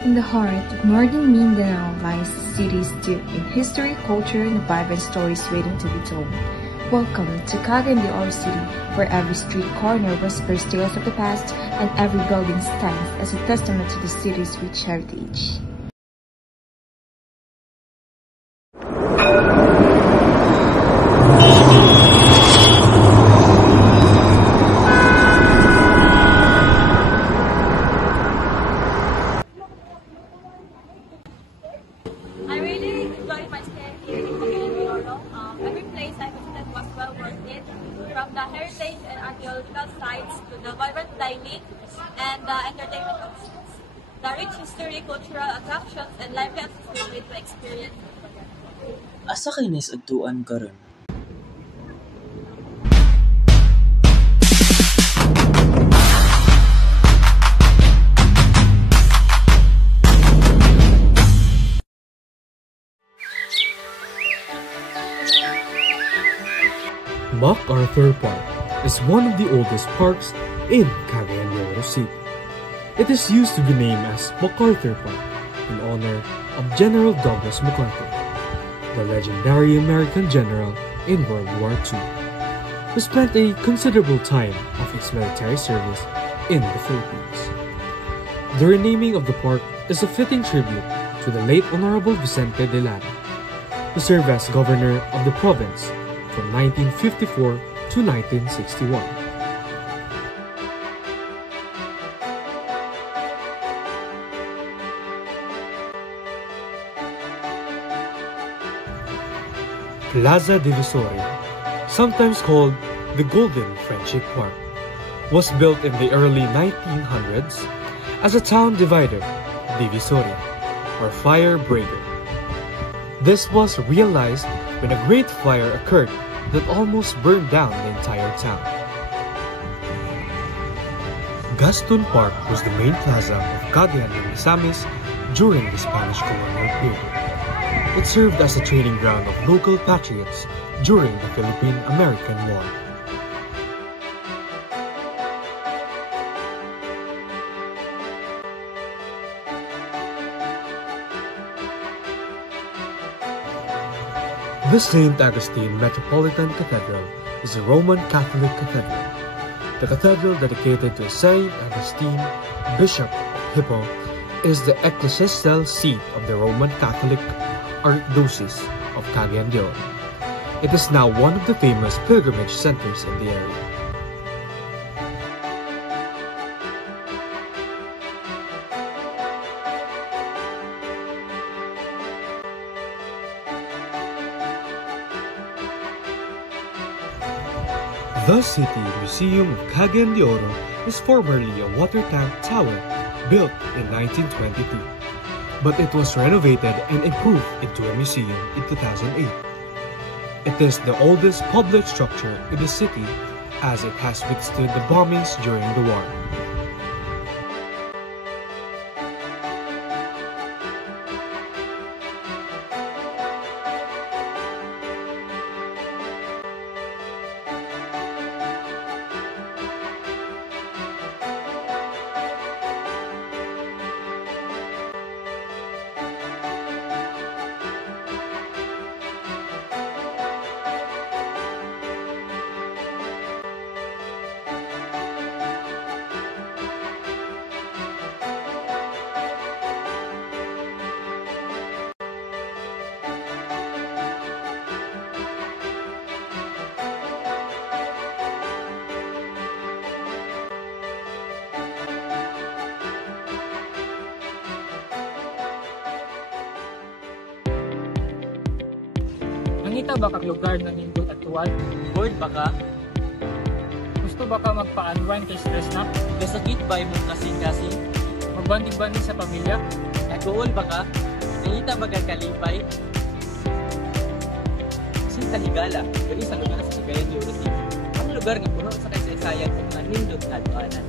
In the heart of northern Mindanao lies cities steeped in history, culture, and vibrant stories waiting to be told. Welcome to Cagayan de Oro City, where every street corner whispers tales of the past and every building stands as a testament to the city's rich heritage. I really enjoyed my stay here in Cagayan de Oro. Every place I visited was well worth it, from the heritage and archaeological sites to the vibrant dining and the entertainment options. The rich history, cultural attractions, and lively atmosphere to experience. Asa kinis adtuan karon? MacArthur Park is one of the oldest parks in Cagayan de Oro City. It is used to be named as MacArthur Park in honor of General Douglas MacArthur, the legendary American general in World War II, who spent a considerable time of his military service in the Philippines. The renaming of the park is a fitting tribute to the late Honorable Vicente de Lara, who served as governor of the province from 1954 to 1961. Plaza Divisoria, sometimes called the Golden Friendship Park, was built in the early 1900s as a town divider, divisoria, or fire breaker. This was realized when a great fire occurred that almost burned down the entire town. Gaston Park was the main plaza of Cagayan de Misamis during the Spanish colonial period. It served as a training ground of local patriots during the Philippine-American War. The St. Augustine Metropolitan Cathedral is a Roman Catholic cathedral. The cathedral, dedicated to St. Augustine, Bishop of Hippo, is the ecclesiastical seat of the Roman Catholic Archdiocese of Cagayan de Oro. It is now one of the famous pilgrimage centers in the area. The City Museum of Cagayan de Oro is formerly a water tank tower built in 1922, but it was renovated and improved into a museum in 2008. It is the oldest public structure in the city as it has withstood the bombings during the war. Nangita ba kag lugar na nindot at tuwad? Bored ba ka? Gusto ba ka magpa-unwind kay stress na? Gasagit ba imong kasing-kasing? Magbanding-banding sa pamilya? Nagkuol ba ka? Nangita ba ka kalipay? Sin Taligala, dali sa lugar sa Cagayan de Oro City. Ang lugar nga puno sa kasaysayan ug mga nindot na adtuanan.